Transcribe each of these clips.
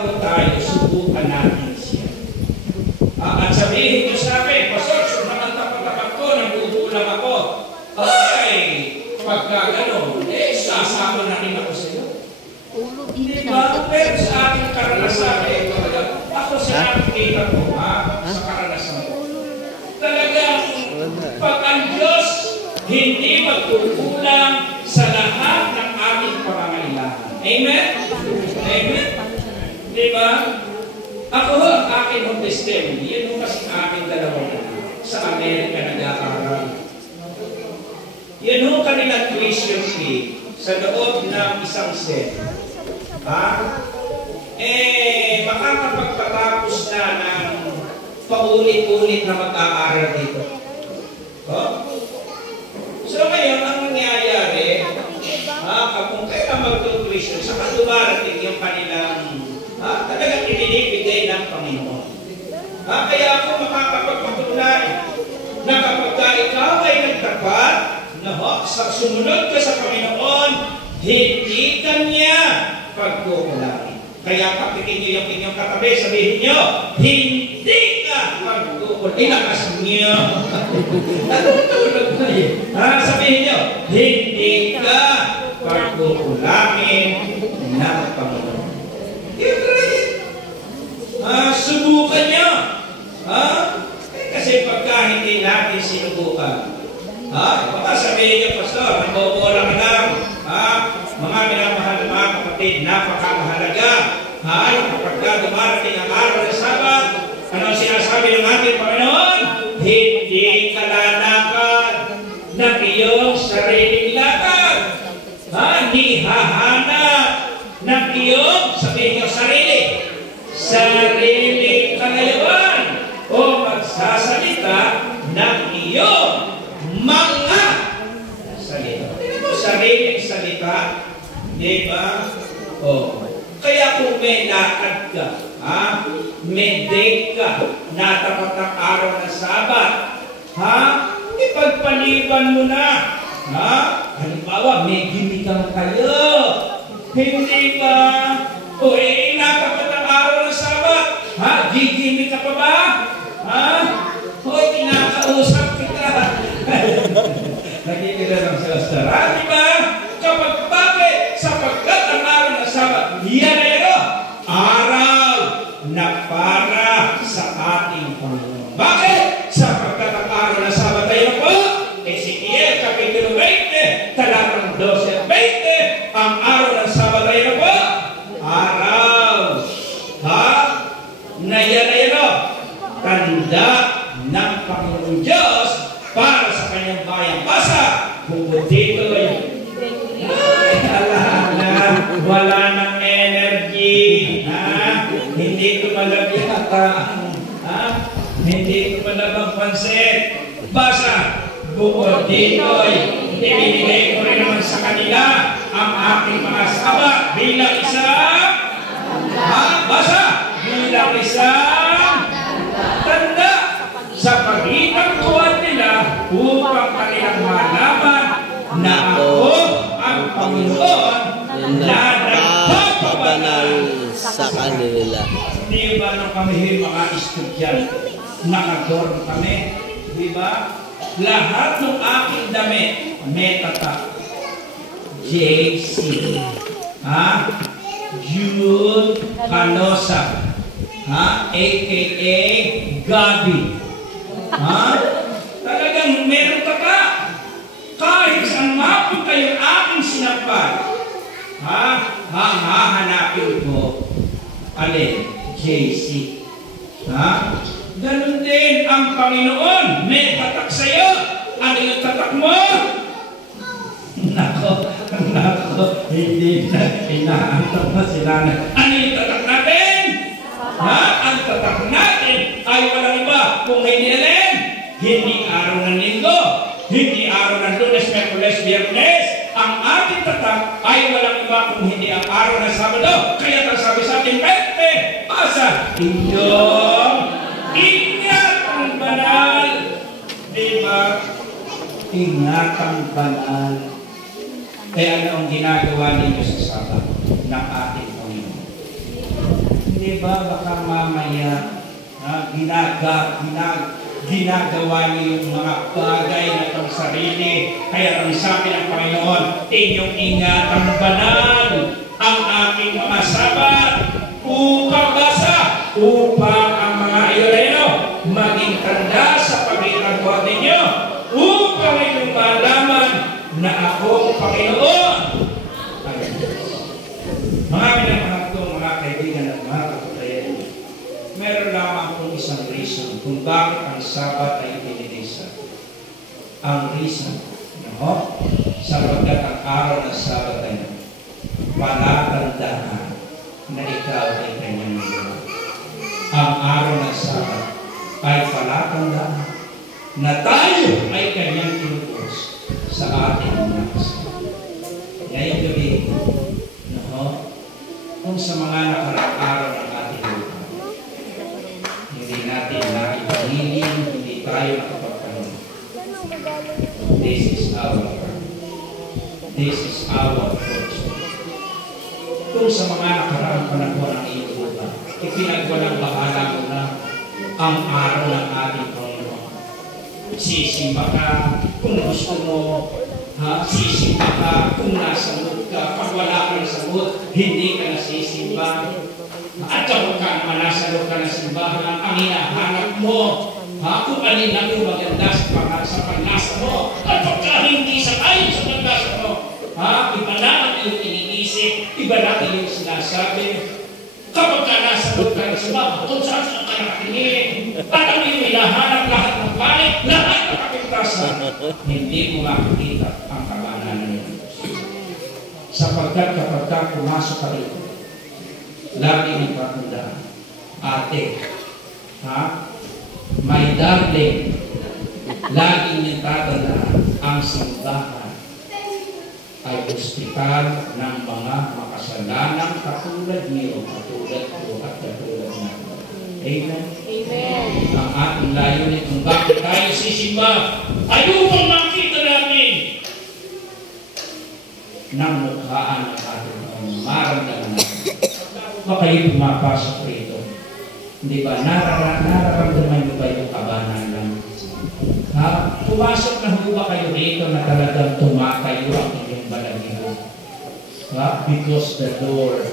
bago tayo, subukan natin siya. At sabihin niyo sa akin, Pastor, sumakan tapat-tapat ko, nagbubulang ako. Ay, pagka gano'n, sasama na rin ako sa iyo. Diba? Pero sa aking karanasan, ako sa nakikita ko, sa karanasan ko, talagang pag ang Diyos hindi magkukulang sa lahat ng aming pangangailangan. Amen? Amen? Diba? Ako ang aking home testimony, yun yung kasi aking dalawang sa Amerika nag-aaral. Yun yung kanilang tuition fee sa loob ng isang set. Makakapagtatapos na ng paulit-ulit na mag-aaral dito. So ngayon, ang nangyayari, kung kaya mag-tuition, saka dumarating yung kanilang talagang ibinibigay ng Panginoon. Kaya ako makakapagpatunay na kapag ikaw ay nagtapat, sa sumunod ka sa Panginoon, hindi ka niya pagkukulangin. Kaya pakikin niyo yung inyong katabi, sabihin niyo, hindi ka pagkukulangin. Ilakas niyo. Natutulog na yun. Sabihin niyo, hindi ka pagkukulangin ng Panginoon. Subukan niyo. Kasi pagka hindi natin sinubukan, baka sabihin niyo, Pastor, nagbobola ka lang. Mga minamahal na mga kapatid, napakamahalaga. Kapag dumarating ang araw ng Sabat, ano sinasabi ng ating Panginoon? Hindi ka lalakad ng iyong sariling lakad. Ni hahanap ng iyong, sabihin niyo, sariling kalayuan o magsasalita ng iyong mga salita. Tingnan mo, sariling salita. Diba? Kaya kung may lakad ka, may date ka, natapat ang araw ng Sabat, ipagpaliban mo na. Halimbawa, may gimikan kayo. Hindi ba? Natapat ang araw ng Sabat, gigimik ka pa ba? Kinakausap kita. Nakikita ng sila. Diba? Bakit? Sapagkat ang araw ng Sabat, yan ay araw na para sa ating Panginoon. Bakit? Sapagkat ang araw ng Sabat ay po, Ezekiel, Kapitulo 20, talatang 12-20, ang araw ng Sabat ay po, araw. Na yan ay tanda ng Panginoon Diyos para sa kanyang bayang basa. Kung dito wala ng energy, hindi tumalabiyata, hindi tumalabang pansit. Basa, bukod dito'y ibinigay ko rin naman sa kanila ang aking mga sabat bilang isang basa, bilang isang tanda sa pagitan kuwan nila upang kanilang malaman na ako ang Panginoon na nagpapabanal sa kanila. Di ba nung kami mga estudyante, nakadorm kami, di ba? Lahat ng aking damit, may tatak. JC. Jude Canosa. A.K.A. Gabi. Talagang meron ka pa. Kahit saan mapong kayo aking sinapal, hahanapin ko. Alin? JC. Ganun din ang Panginoon. May tatak sa'yo. Ano yung tatak mo? Nako. Hindi na inaantok na sila. Ano yung tatak natin? Ang tatak natin ay walang iba. Kung hindi alin, hindi araw ng Linggo, hindi araw ng Lunes, Miyerkules, Biyernes. Ang ating tatak ay walang iba kung hindi ang araw ng Sabado. Kaya sabi sa ating Pepe, pasa inyong ingatang banal. Diba? Ingatang banal. Kaya ano ang ginagawa ninyo sa Sabado ng ating Panginoon? ba baka mamaya ginagawa niyo yung mga bagay na itong sarili. Kaya ang sabi ng Panginoon, inyong ingatan banal ang aking mga sabat upang ang mga iyon maging tanda sa pag-iagwa ninyo, upang inyong malaman na ako Panginoon. Mga minamahal kong mga kaibigan at mga kapatid, meron lamang kung isang reason kung bakit ang Sabat ay pinilisa. Ang reason, sapagkat ang araw ng Sabat ay palatandaan na ikaw ay kanyang nila. Ang araw ng Sabat ay palatandaan na tayo ay kanyang tinubos sa ating mga kasama. Ngayong gabi, kung sa mga nakarang araw ng ating lupa, hindi natin naipahiling, hindi tayo nakapagtanong. This is our work. This is our fortune. Kung sa mga nakarang panahon ng iyong lupa, ipinagwalang bahala mo na ang araw ng ating Panginoon. Sisimba ka kung gusto mo, sisimba ka kung nasa mood ka. Pag wala ka sa mood, hindi ka nasisimba. At kapag ka naman nasa loob ka na simbahan, ang hinahanap mo, kung alin na yung maganda sa pagnasa mo. At pagka hindi sa ayon sa pagnasa mo, iba na ang iyong iniisip, iba na ang iyong sinasabi. Kapag ka nasa loob ka na simbahan, kung saan ka nakatingin, at ang iyong hinahanap lahat ng palit, lahat ng kapintasan, hindi mo makikita ang kabanalan ng Diyos. Sapagkat kapag ka pumasok ka rito, lagi ng patundaan, ate, my darling, lagi niyong tatandaan, ang simbahan ay ospital ng mga makasalanang katulad niyo, katulad ko at katulad niyo. Amen? Amen. Ang ating layunin kung bakit tayo sisimba ay upang makita namin ng mukhaan ng ating maramdaman natin. Baka kayo pumapasok rito. Hindi ba? Nararamdaman niyo ba yung kabanalan? Pumasok na ho ba kayo rito na talagang tumatayo ang inyong balangiro? Because the Lord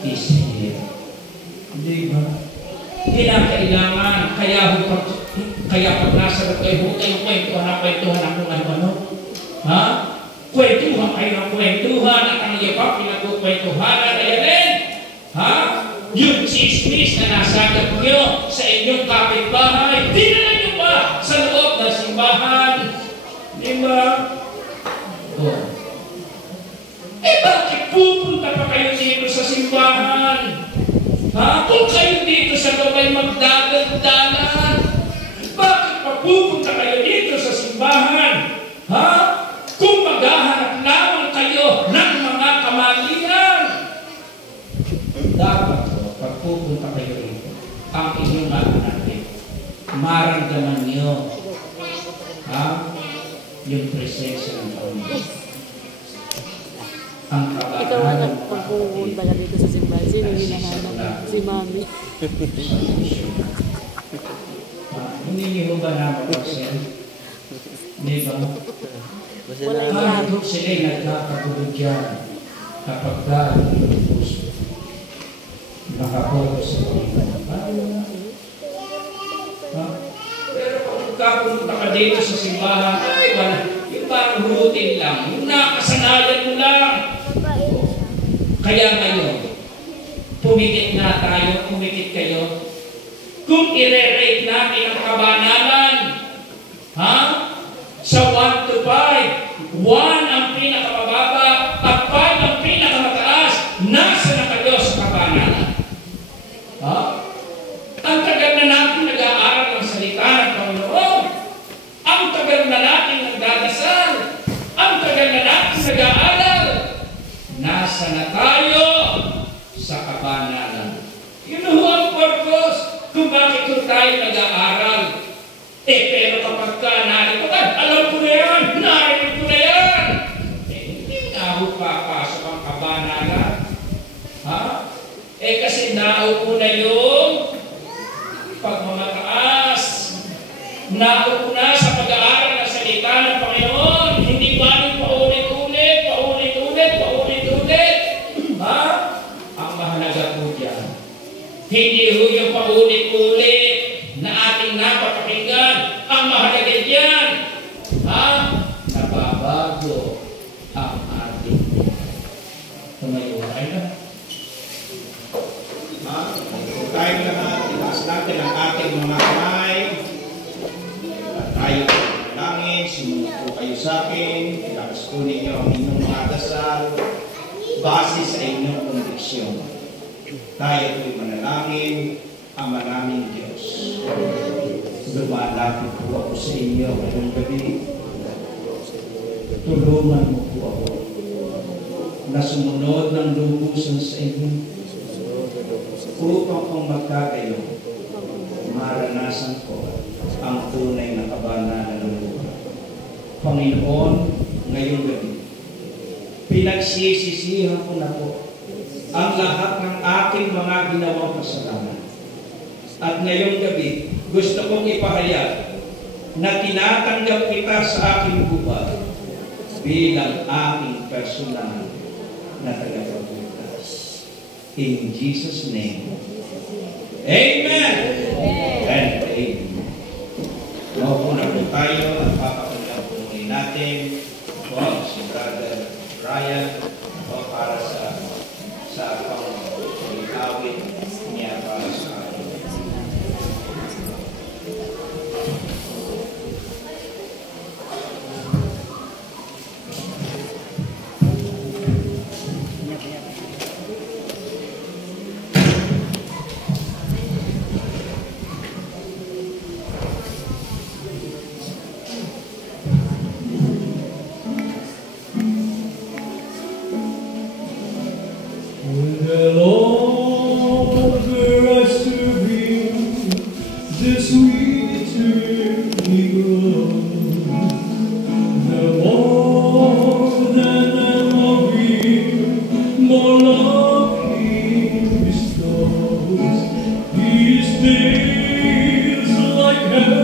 is here. Hindi ba? Kinakailangan, kaya pag nasa loob kayo, kwentuhan ang kung ano-ano. Kwentuhan kayo ng kwentuhan at ang iyo pa pinagkukwentuhan at ayan. Yung chismis na nasagap nyo sa inyong kapitbahay, dinala nyo pa sa loob ng simbahan. Di ba? Bakit pupunta pa kayo dito sa simbahan? Kung kayo dito sa loob ay magdagandanan, bakit pa pupunta kayo dito sa simbahan? Kung maghahanap lamang kayo ng mga kamalian, dapat pag pupunta kayo rito, ang inyong natin, maramdaman niyo yung presensya ng Panginoon. Ang kabanalan. Ikaw na pagpupunta ka dito sa simbahan, sino yung hinahanap? Si Mami. Hindi niyo ba napapansin? Hindi ba? Sila'y nagkakatulog dyan kapag dahil ng puso. Nakapokus sa Panginoon. Pero kung kapunta ka dito sa simbahan, ay wala. Yung parang routine lang. Yung nakasanayan mo lang. Kaya ngayon, pumikit na tayo, pumikit kayo. Kung i-rate natin ang kabanalan, sa 1 to 5, 1 ang pinakamababa at 5 ang pinakamataas, nasa na kayo sa kabanalan? Ang tagal na natin nag-aaral ng salita ng Panginoon. Ang tagal na natin nagdadasal. Ang tagal na natin nag-aaral. Nasa na tayo sa kabanalan. Yun ang purpose kung bakit kung tayo nag-aaral. Pero kapag ka narito ka, alam ko na yan, narinig ko na yan. Hindi na ho papasok ang kabanalan. Kasi naupo Nauna yung pagmamataas. Nauna sa pag-aaral ng salita ng Panginoon. Hindi ba paulit-ulit. Ha? Ang mahalaga po dyan. Hindi ho yung paulit-ulit na ating napapakinggan. Ang mahalaga dyan. Ha? Nababago ang ating tumayo tayo na. Tayo lahat, itaas natin ang ating mga kamay. At tayo langit, sumunod po kayo sa akin. Itaas po ninyo ang inyong mga dasal base sa inyong kondiksyon. Tayo po'y manalangin, Ama naming Diyos. Lumalapit po ako sa inyo ngayong gabi. Tulungan mo po ako na sumunod ng lubusan sa inyo upang kung magkakayo, maranasan ko ang tunay na kabanalan ng buhay. Panginoon, ngayong gabi, pinagsisisihan ko na po ang lahat ng aking mga ginawang kasalanan. At ngayong gabi, gusto kong ipahayag na tinatanggap kita sa aking buhay bilang aking personal na tagapagligtas. In Jesus' name. Amen! And amen. Maupo na po tayo at papakinggan po muli natin si Brother Ryan para sa pang-awit